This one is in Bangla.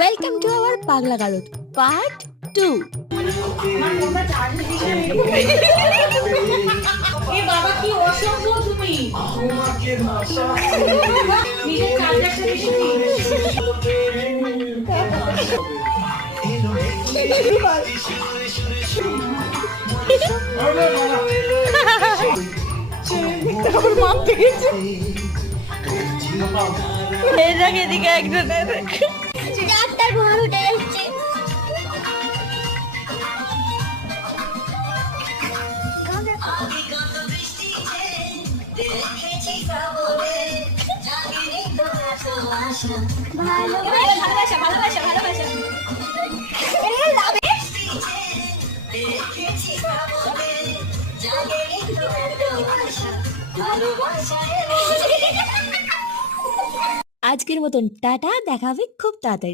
ওয়েলকাম টু আওয়ার পাগলা গারদ পার্ট 2। এ বাবা কি অসভ্য তুমি নিজের চার্জারটা এদিকে একজন ডাক্তার ঘুম উঠে যাচ্ছে। ভালোবাসা ভালোবাসা ভালোবাসা আজকের মতন টাটা, দেখা হবে খুব তাড়াতাড়ি।